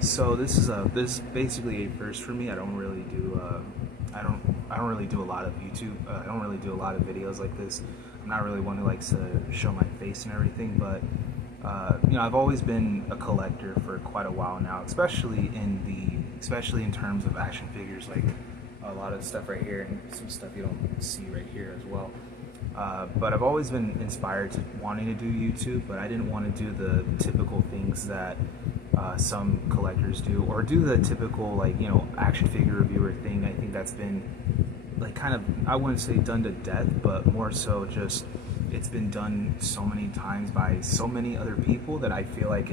So this is basically a first for me. I don't really do I don't really do a lot of YouTube. I don't really do a lot of videos like this. I'm not really one who likes to show my face and everything, but I've always been a collector for quite a while now, especially in terms of action figures, like a lot of stuff right here and some stuff you don't see right here as well. But I've always been inspired to wanting to do YouTube, but I didn't want to do the typical things that some collectors do, or do the typical action figure reviewer thing. I think that's been like kind of, I wouldn't say done to death, but more so just it's been done so many times by so many other people that I feel like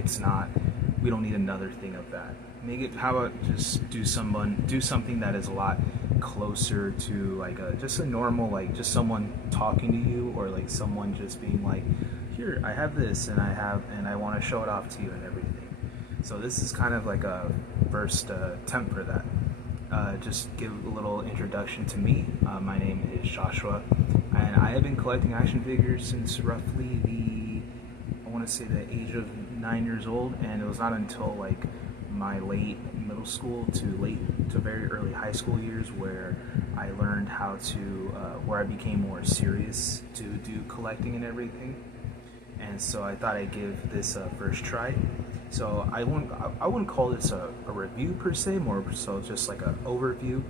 we don't need another thing of that. How about just do something that is a lot closer to just a normal, like just someone talking to you, or like someone just being like, here, I have this and I want to show it off to you and everything. So this is kind of like a first attempt for that. Just give a little introduction to me. My name is Joshua, and I have been collecting action figures since roughly I want to say the age of 9 years old, and it was not until like my late middle school to very early high school years where I learned where I became more serious to do collecting and everything. And so I thought I'd give this a first try. So I wouldn't call this a review per se, more so just like an overview.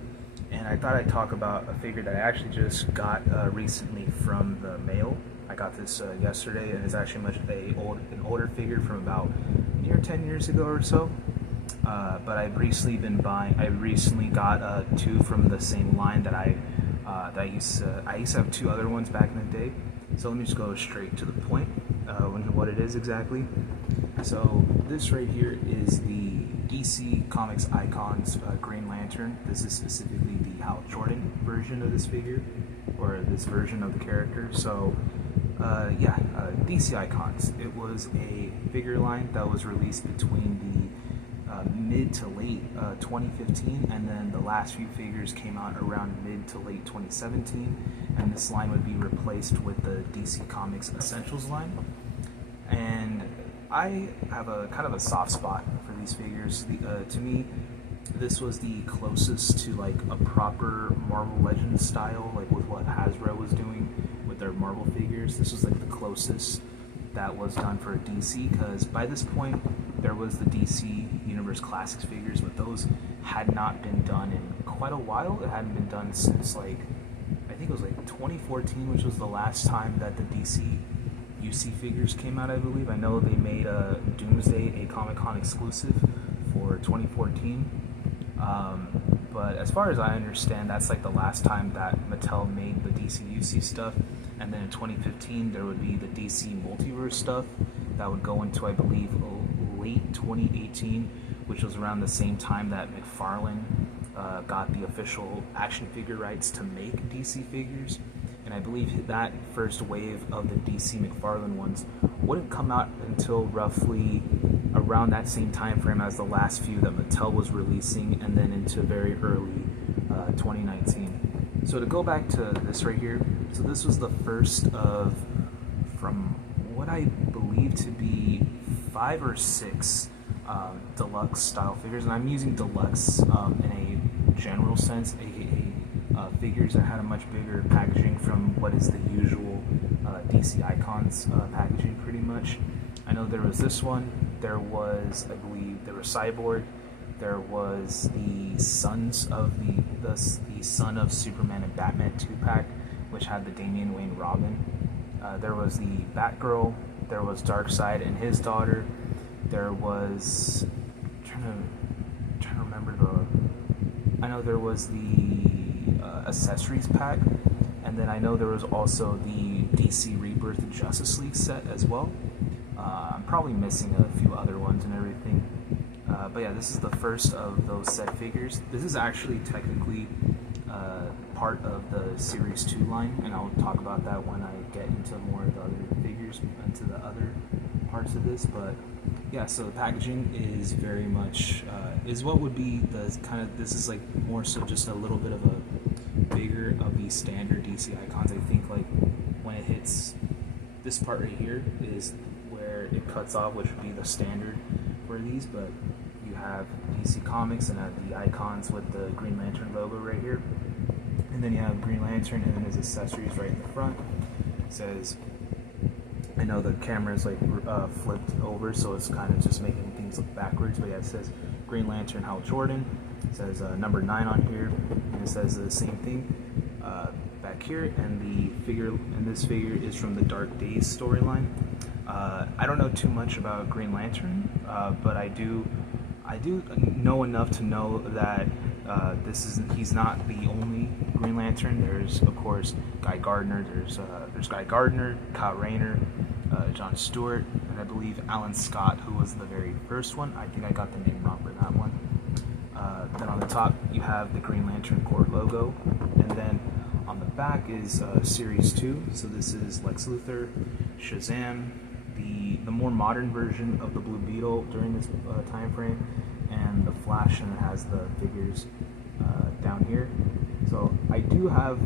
And I thought I'd talk about a figure that I actually just got recently from the mail. I got this yesterday, and it's actually an older figure from about near 10 years ago or so. But I've recently been buying. I recently got two from the same line that I used to have two other ones back in the day. So let me just go straight to the point, what it is exactly. So this right here is the DC Comics Icons Green Lantern. This is specifically the Hal Jordan version of this figure, or this version of the character. So DC Icons. It was a figure line that was released between the mid to late 2015, and then the last few figures came out around mid to late 2017, and this line would be replaced with the DC Comics Essentials line. And I have a kind of a soft spot for these figures. To me, this was the closest to like a proper Marvel Legends style, like with what Hasbro was doing with their Marvel figures. This was like the closest that was done for a DC, because by this point there was the DC Universe Classics figures, but those had not been done in quite a while. It hadn't been done since I think it was 2014, which was the last time that the DC UC figures came out, I believe. I know they made a Doomsday a Comic-Con exclusive for 2014. But as far as I understand, that's like the last time that Mattel made the DC UC stuff. And then in 2015, there would be the DC Multiverse stuff that would go into, I believe, late 2018, which was around the same time that McFarlane got the official action figure rights to make DC figures. And I believe that first wave of the DC McFarlane ones wouldn't come out until roughly around that same time frame as the last few that Mattel was releasing, and then into very early 2019. So to go back to this right here, so this was the first of, from what I believe to be 5 or 6 deluxe style figures, and I'm using deluxe in a general sense, aka figures that had a much bigger packaging from what is the usual DC Icons packaging, pretty much. I know there was this one, there was, I believe, there was Cyborg, there was the Sons of the Son of Superman and Batman 2-pack, which had the Damian Wayne Robin. There was the Batgirl, there was Darkseid and his daughter, there was, trying to remember I know there was the accessories pack, and then I know there was also the DC Rebirth of Justice League set as well. I'm probably missing a few other ones and everything, but yeah, this is the first of those set figures. This is actually technically part of the Series 2 line, and I'll talk about that when I get into more of the other figures, into the other parts of this. But yeah, so the packaging is very much is what would be the kind of, this is like more so just a little bit of a bigger of the standard DC Icons. I think like when it hits this part right here is where it cuts off, which would be the standard for these, but you have DC Comics and have the icons with the Green Lantern logo right here. And then you have Green Lantern, and then his accessories right in the front. It says, I know the camera is like flipped over, so it's kind of just making things look backwards, but yeah, it says Green Lantern Hal Jordan. It says number 9 on here, and it says the same thing back here, and the figure, and this figure is from the Dark Days storyline. I don't know too much about Green Lantern, but I do know enough to know that he's not the only Green Lantern. There's of course Guy Gardner. There's Guy Gardner, Kyle Rayner, John Stewart, and I believe Alan Scott, who was the very first one. I think I got the name wrong for that one. Then on the top you have the Green Lantern Corps logo, and then on the back is Series 2. So this is Lex Luthor, Shazam, the more modern version of the Blue Beetle during this time frame, and the Flash, and it has the figures down here. So I do have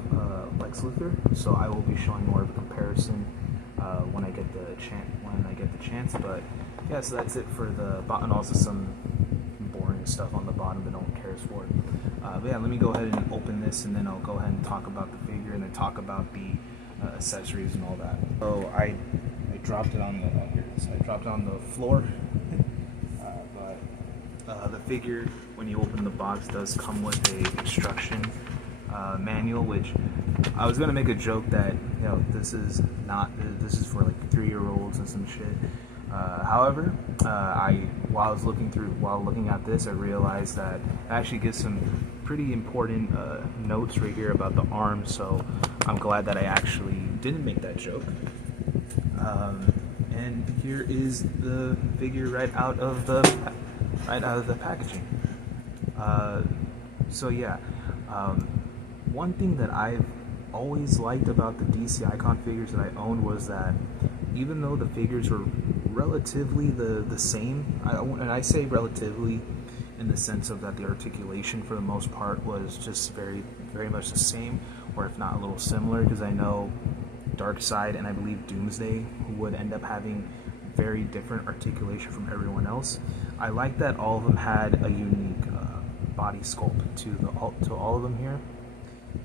Lex Luthor, so I will be showing more of a comparison when I get the chance. But yeah, so that's it for the bottom, and also some boring stuff on the bottom that no one cares for. But yeah, let me go ahead and open this, and then I'll go ahead and talk about the figure, and then talk about the accessories and all that. So I dropped it on the floor. But the figure, when you open the box, does come with a instruction manual, which I was gonna make a joke that, you know, this is for like 3-year-olds and some shit. However, while looking at this, I realized that it actually gives some pretty important notes right here about the arm. So I'm glad that I actually didn't make that joke. And here is the figure right out of the packaging. So yeah, one thing that I've always liked about the DC Icon figures that I owned was that even though the figures were relatively the same, and I say relatively in the sense of that the articulation for the most part was just very, very much the same, or if not a little similar, because I know Darkseid and I believe Doomsday would end up having very different articulation from everyone else. I like that all of them had a unique body sculpt to all of them here.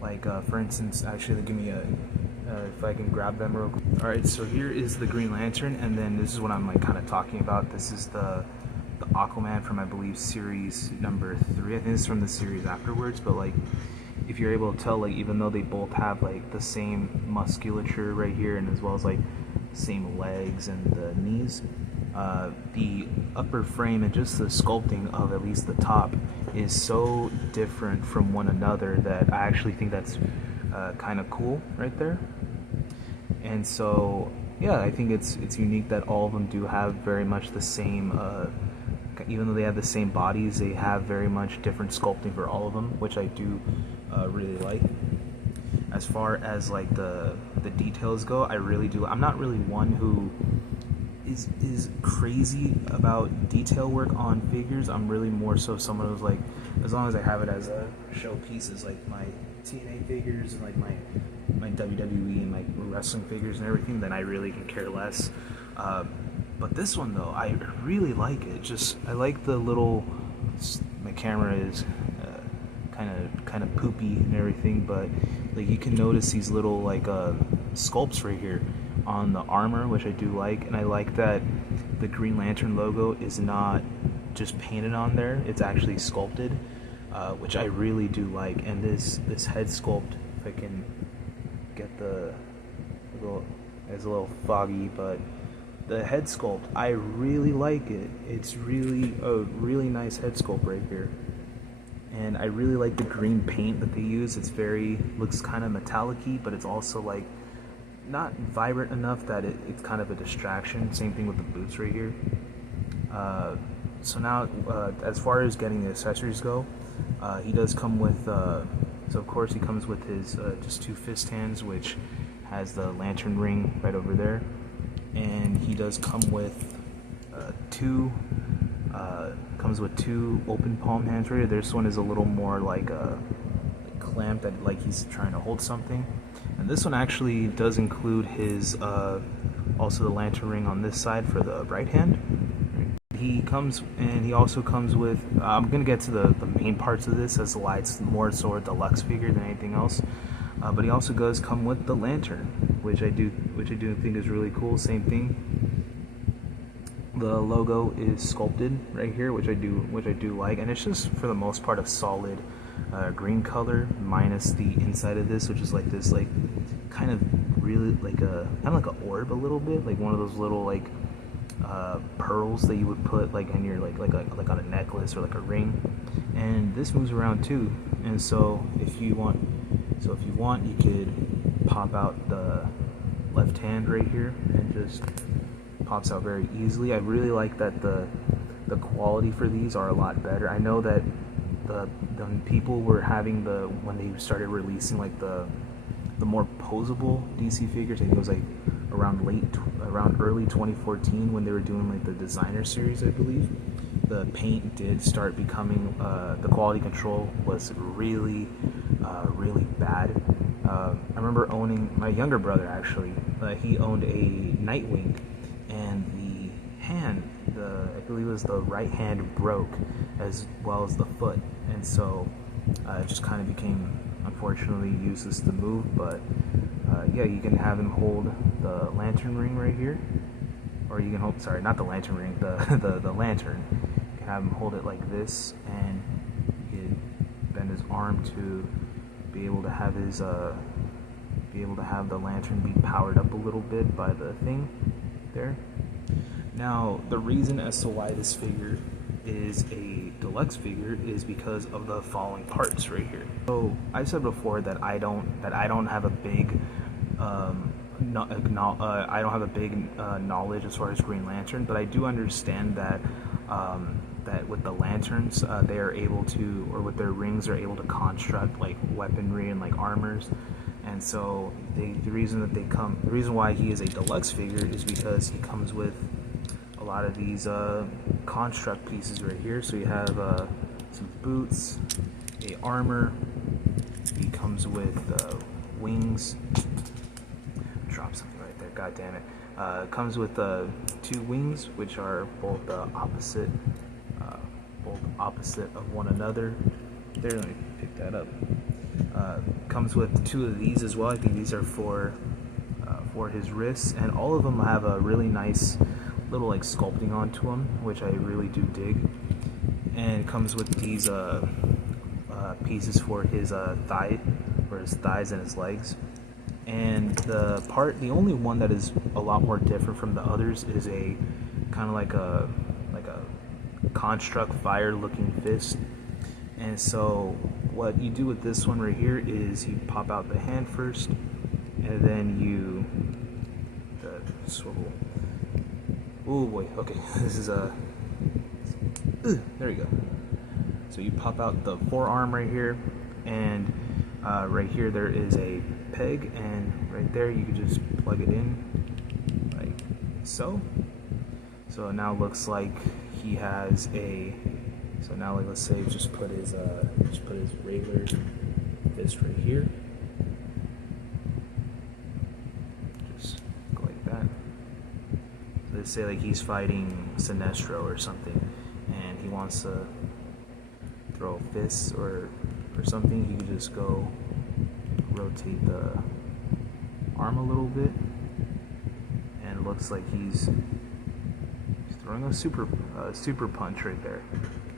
Like for instance, actually give me if I can grab them real quick. Alright, so here is the Green Lantern, and then this is what I'm like kind of talking about. This is the Aquaman from, I believe, series number 3. I think this is from the series afterwards, but like if you're able to tell, like even though they both have like the same musculature right here, and as well as like same legs and the knees, the upper frame and just the sculpting of at least the top is so different from one another that I actually think that's kind of cool right there. And so yeah, I think it's unique that all of them do have very much the same, even though they have the same bodies, they have very much different sculpting for all of them, which I do really like. As far as like the details go, I really do. I'm not really one who is crazy about detail work on figures. I'm really more so someone who's like, as long as I have it as a showpiece, like my TNA figures and like my WWE and like wrestling figures and everything, then I really can care less. But this one though, I really like it. Just I like the little. My camera is kind of poopy and everything, but like you can notice these little like sculpts right here on the armor, which I do like, and I like that the Green Lantern logo is not just painted on there; it's actually sculpted, which I really do like. And this head sculpt, if I can get it's a little foggy, but the head sculpt, I really like it. It's really a really nice head sculpt right here. And I really like the green paint that they use. It's looks kind of metallic-y, but it's also like not vibrant enough that it's kind of a distraction. Same thing with the boots right here. So now, as far as getting the accessories go, he does come with, so of course he comes with his just 2 fist hands, which has the lantern ring right over there. And he does come with two open palm hands right here. This one is a little more like clamped, that like he's trying to hold something. And this one actually does include his also the lantern ring on this side for the right hand. He comes, and he also comes with, I'm gonna get to the main parts of this as to why it's more so a deluxe figure than anything else. But he also does come with the lantern, which I do think is really cool. Same thing. The logo is sculpted right here, which I do like, and it's just for the most part a solid green color, minus the inside of this, which is like this, like kind of really like a kind of like an orb a little bit, like one of those little like pearls that you would put like on your like on a necklace or like a ring. And this moves around too, and so if you want, you could pop out the left hand right here, and just pops out very easily. I really like that the quality for these are a lot better. I know that the people were having when they started releasing like the more posable DC figures, I think it was like around early 2014 when they were doing like the designer series, I believe. The paint did start becoming, the quality control was really bad. I remember owning, my younger brother actually, he owned a Nightwing, and the hand, I believe it was the right hand, broke as well as the foot, and so it just kind of became unfortunately useless to move. But yeah, you can have him hold the lantern ring right here, or you can hold, sorry, not the lantern ring, the lantern. You can have him hold it like this, and you can bend his arm to be able to have his the lantern be powered up a little bit by the thing there. Now, the reason as to why this figure is a deluxe figure is because of the following parts right here. So I said before that I don't have a big knowledge as far as Green Lantern, but I do understand that that with the lanterns, they are able to, or with their rings, are able to construct like weaponry and like armors. And so the reason why he is a deluxe figure is because he comes with a lot of these construct pieces right here. So you have some boots, a armor. He comes with wings. Drop something right there. God damn it! Comes with 2 wings, which are both opposite of one another. There, let me pick that up. Comes with 2 of these as well. I think these are for his wrists, and all of them have a really nice little like sculpting onto them, which I really do dig. And comes with these pieces for his thighs and his legs. And the only one that is a lot more different from the others is a kind of like a construct fire looking fist. And so what you do with this one right here is you pop out the hand first, and then you swivel. Oh boy, okay, this is there we go. So you pop out the forearm right here, and right here there is a peg, and right there you can just plug it in like so. So now it looks like he has so now like let's say just put his regular fist right here. Just go like that. So let's say like he's fighting Sinestro or something, and he wants to throw fists or something. He can just go rotate the arm a little bit, and it looks like he's throwing a super punch right there.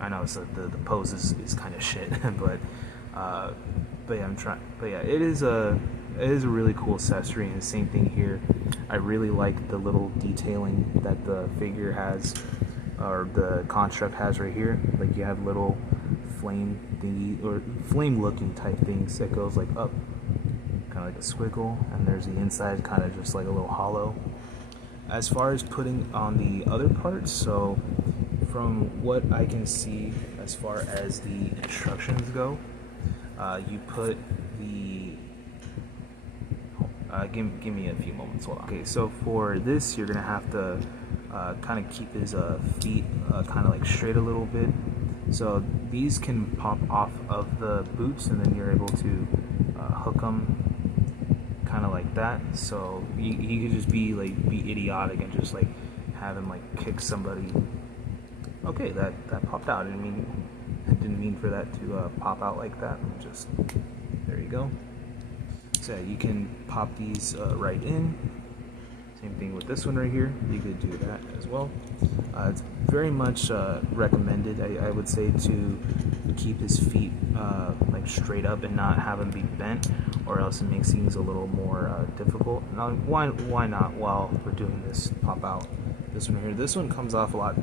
I know the pose is kind of shit, but yeah, it is a really cool accessory. And the same thing here. I really like the little detailing that the figure has, or the construct has right here. Like you have little flame thingy or flame looking type things that goes like up, kind of like a squiggle, and there's the inside kind of just like a little hollow. As far as putting on the other parts, so from what I can see as far as the instructions go, you put the give me a few moments. Hold on. Okay, so for this you're gonna have to kind of keep his feet kind of like straight a little bit. So these can pop off of the boots, and then you're able to hook them kind of like that. So you could just be idiotic and just like have him like kick somebody Okay, that popped out. I didn't mean for that to pop out like that. Just there you go. So you can pop these right in. Same thing with this one right here. You could do that as well. It's very much recommended, I would say, to keep his feet like straight up and not have them be bent, or else it makes things a little more difficult. Now, why not while we're doing this pop out this one here? This one comes off a lot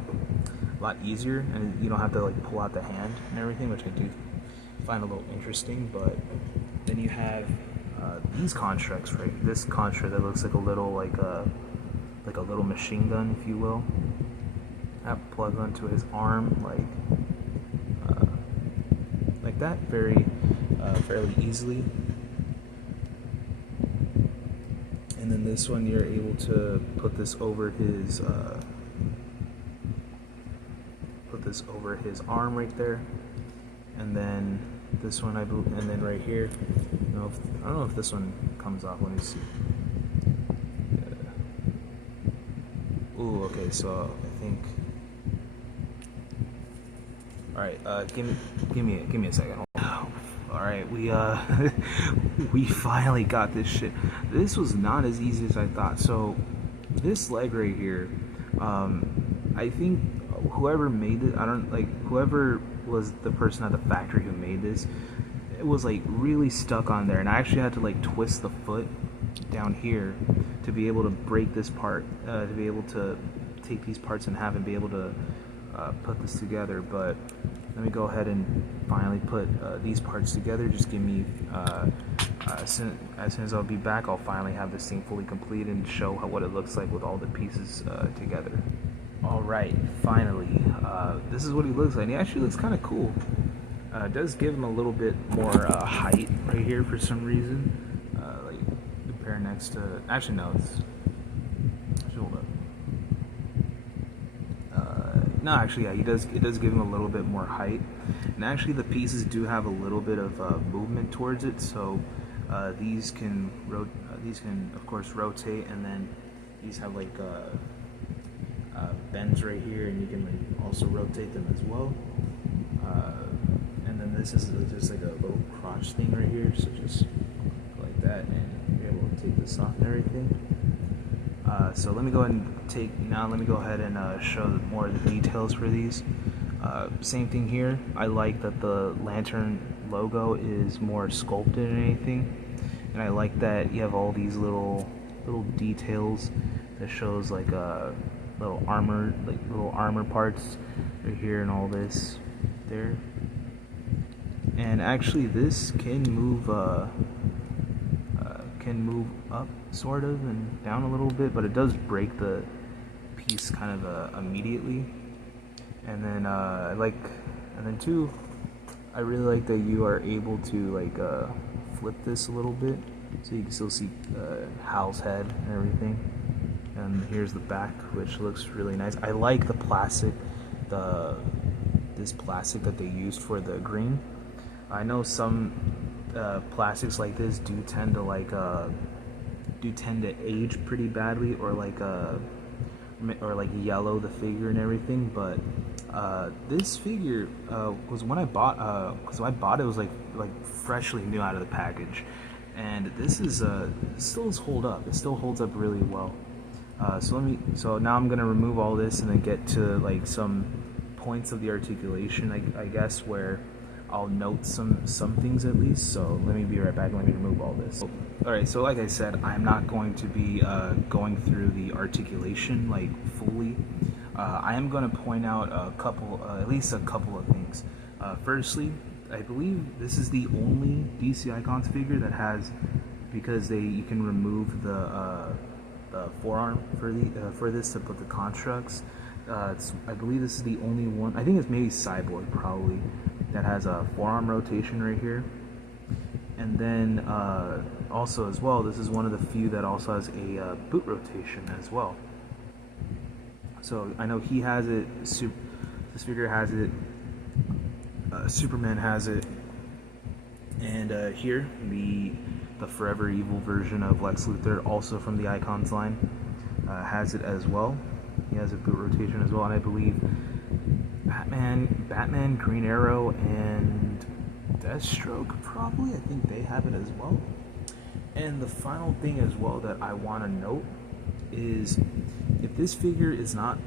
easier, and you don't have to like pull out the hand and everything, which I do find a little interesting. But then you have these constructs, right? This construct that looks like a little like a little machine gun, if you will. That plugs onto his arm like that, very fairly easily. And then this one, you're able to put this over his arm right there, and then this one and then right here. I don't know if this one comes off. Let me see. Ooh, okay. So I think. All right. Give me a second. All right, we finally got this shit. This was not as easy as I thought. So this leg right here, I think whoever made it, whoever was the person at the factory who made this, it was like really stuck on there, and I actually had to like twist the foot down here to be able to break this part, to be able to take these parts in half and be able to put this together. But let me go ahead and finally put these parts together. Just give me as soon as I'll be back, I'll finally have this thing fully complete and show what it looks like with all the pieces together. All right, finally, this is what he looks like. He actually looks kind of cool. It does give him a little bit more height right here for some reason. Like compare next to, actually no, hold up. No, actually, yeah, it does give him a little bit more height, and actually the pieces do have a little bit of movement towards it. So these can of course rotate, and then these have like bends right here, and you can like also rotate them as well. And then this is just like a little crotch thing right here, so just like that, and you're able to take this off and everything. So let me go ahead and show more of the details for these. Same thing here. I like that the Lantern logo is more sculpted than anything, and I like that you have all these little details that shows like little armor parts right here and all this there. And actually, this can move up sort of and down a little bit, but it does break the piece kind of immediately. And then I really like that you are able to like flip this a little bit, so you can still see Hal's head and everything. And here's the back, which looks really nice. I like the plastic, this plastic that they used for the green. I know some plastics like this do tend to age pretty badly, or like yellow the figure and everything. But this figure was when I bought, because I bought it was like freshly new out of the package, and this is still holds up. It still holds up really well. So now I'm gonna remove all this and then get to like some points of the articulation, I guess, where I'll note some things at least. So let me be right back. Let me remove all this. Alright, so like I said, I'm not going to be going through the articulation like fully. I am going to point out at least a couple of things. Firstly, I believe this is the only DC Icons figure that has, because you can remove the forearm for this to put the constructs. I believe this is the only one. I think it's maybe Cyborg probably that has a forearm rotation right here. And then also as well, this is one of the few that also has a boot rotation as well. So I know he has it. This figure has it. Superman has it, and here the Forever Evil version of Lex Luthor, also from the Icons line, has it as well. He has a boot rotation as well, and I believe Batman, Green Arrow, and Deathstroke probably. I think they have it as well. And the final thing as well that I want to note is if this figure is not,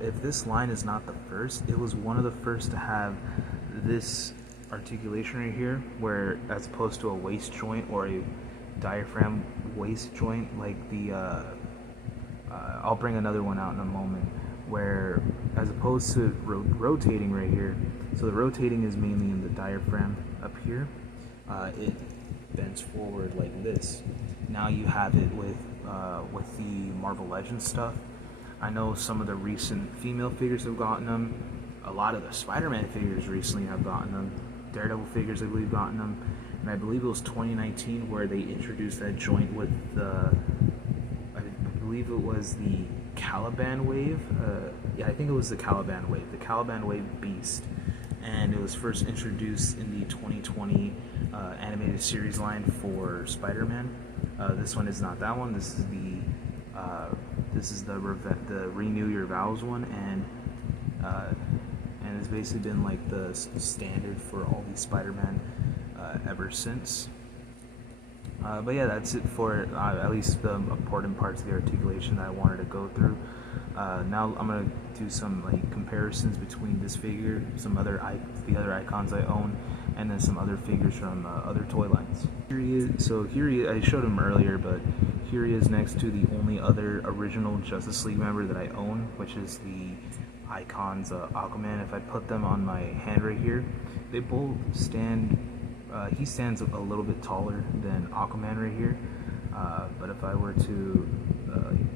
if this line is not the first, it was one of the first to have this articulation right here, where as opposed to a waist joint or a diaphragm waist joint, like the, I'll bring another one out in a moment, where as opposed to rotating right here, so the rotating is mainly in the diaphragm up here, it bends forward like this. Now you have it with the Marvel Legends stuff. I know some of the recent female figures have gotten them. A lot of the Spider-Man figures recently have gotten them. Daredevil figures, I believe, gotten them. And I believe it was 2019 where they introduced that joint with the, I believe it was the Caliban Wave. Yeah, I think it was the Caliban Wave. The Caliban Wave Beast. And it was first introduced in the 2020 animated series line for Spider-Man. This one is not that one. This is the Renew Your Vows one, and it's basically been like the standard for all these Spider-Man ever since. But yeah, that's it for at least the important parts of the articulation that I wanted to go through. Now I'm gonna do some like comparisons between this figure, the other icons I own, and then some other figures from other toy lines. Here he is. So here he is. I showed him earlier, but here he is next to the only other original Justice League member that I own, which is the Icons Aquaman. If I put them on my hand right here, they both stand. He stands a little bit taller than Aquaman right here, but if I were to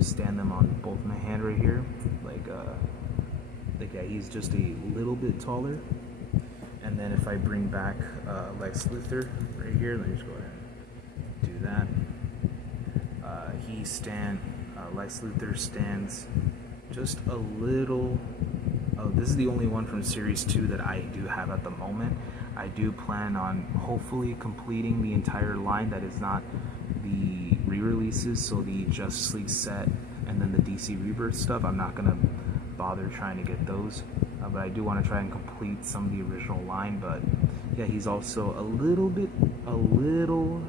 stand them on both my hand right here, like yeah, he's just a little bit taller. And then if I bring back Lex Luthor right here, let me just go ahead and do that. Lex Luthor stands just a little. Oh, this is the only one from Series 2 that I do have at the moment. I do plan on hopefully completing the entire line that is not the re-releases, so the Justice League set and then the DC Rebirth stuff. I'm not gonna bother trying to get those, but I do want to try and complete some of the original line. But yeah, he's also a little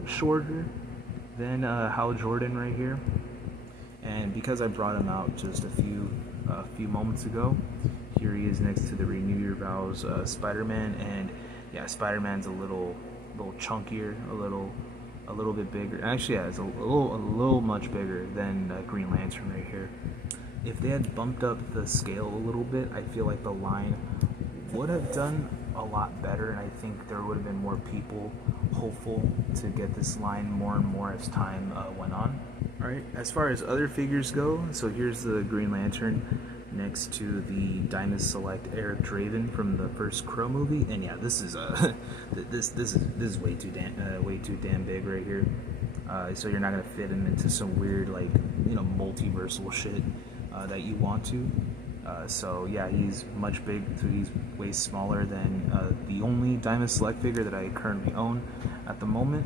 shorter than Hal Jordan right here, and because I brought him out just a few moments ago, here he is next to the Renew Your Vows Spider-Man. And yeah, Spider-Man's a little chunkier, a little bit bigger. Actually, yeah, it's a little much bigger than Green Lantern right here. If they had bumped up the scale a little bit, I feel like the line would have done a lot better, and I think there would have been more people hopeful to get this line more and more as time went on. Alright, as far as other figures go, so here's the Green Lantern next to the Diamond Select Eric Draven from the first Crow movie, and yeah, this is this is way too damn big right here. So you're not gonna fit him into some weird, like, you know, multiversal shit that you want to. So yeah, he's much big, so he's way smaller than the only Diamond Select figure that I currently own at the moment.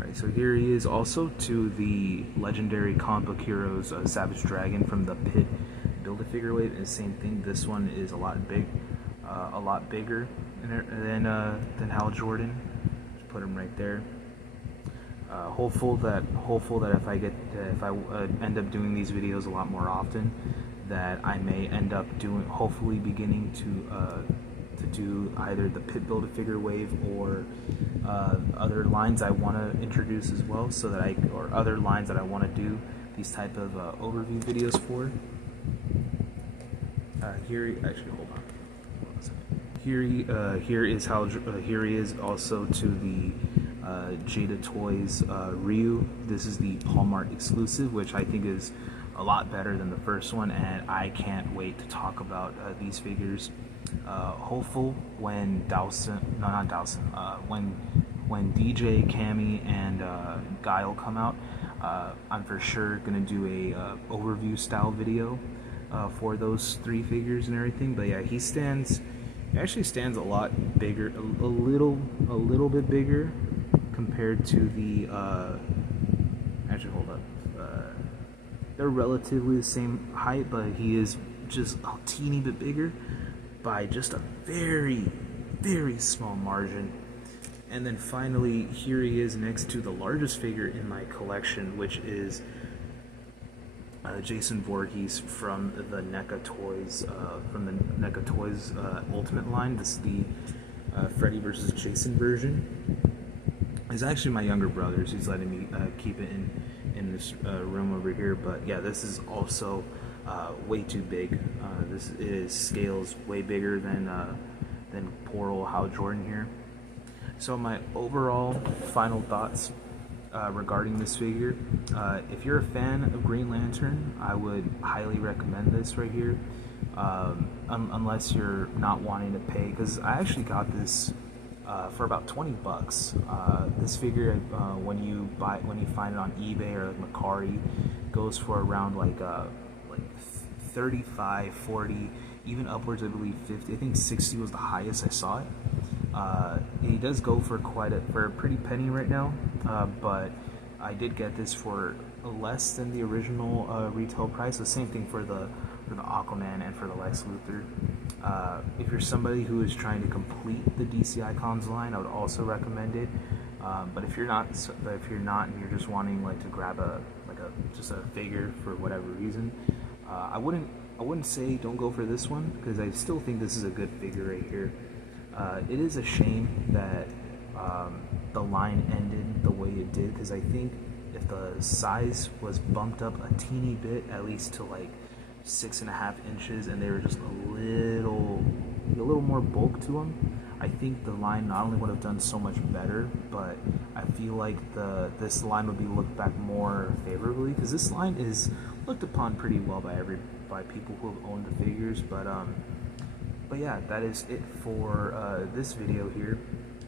Alright, so here he is also to the legendary comic book heroes Savage Dragon from the Pit Build-A-Figure wave, and same thing. This one is a lot bigger than Hal Jordan. Just put him right there. Hopeful that if I end up doing these videos a lot more often, that I may end up hopefully beginning to do either the Pit Build-A-Figure wave or other lines I want to introduce as well, so that or other lines that I want to do these type of overview videos for. Hold on a second. Here he is also to the Jada Toys Ryu. This is the Hallmark exclusive, which I think is a lot better than the first one, and I can't wait to talk about these figures. Hopeful when when DJ, Cammy, and Guile come out, I'm for sure gonna do a overview style video for those three figures and everything. But yeah, he actually stands a lot bigger, a little bit bigger compared to the actually, hold up, they're relatively the same height, but he is just a teeny bit bigger. by just a very, very small margin. And then finally, here he is next to the largest figure in my collection, which is Jason Voorhees from the NECA Toys, Ultimate line. This is the Freddy vs. Jason version. It's actually my younger brother's. He's letting me keep it in this room over here. But yeah, this is also way too big. This is scales way bigger than poor old Hal Jordan here. So my overall final thoughts regarding this figure. If you're a fan of Green Lantern, I would highly recommend this right here. Unless you're not wanting to pay, because I actually got this for about 20 bucks. This figure, when you find it on eBay or like Mercari, goes for around like 35, 40, even upwards, I believe 50. I think 60 was the highest I saw it. He does go for a pretty penny right now, but I did get this for less than the original retail price. The same thing for the Aquaman and for the Lex Luthor. If you're somebody who is trying to complete the DC Icons line, I would also recommend it. But if you're not, and you're just wanting like to grab just a figure for whatever reason, I wouldn't say don't go for this one, because I still think this is a good figure right here. It is a shame that the line ended the way it did, because I think if the size was bumped up a teeny bit, at least to like 6.5 inches, and they were just a little more bulk to them, I think the line not only would have done so much better, but I feel like this line would be looked back more favorably, because this line is looked upon pretty well by people who have owned the figures. But yeah, that is it for this video here.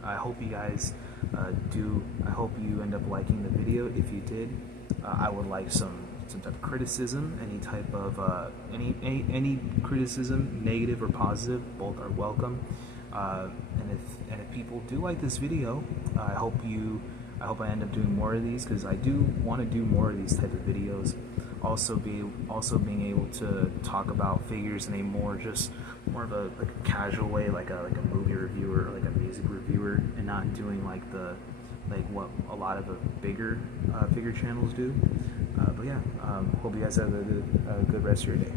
I hope you guys I hope you end up liking the video. If you did, I would like some type of criticism, any type of any criticism, negative or positive, both are welcome. And if people do like this video, I hope I end up doing more of these, because I do want to do more of these type of videos. Also being able to talk about figures in a more of a casual way, like a movie reviewer or like a music reviewer, and not doing like what a lot of the bigger figure channels do. But yeah, hope you guys have a good rest of your day.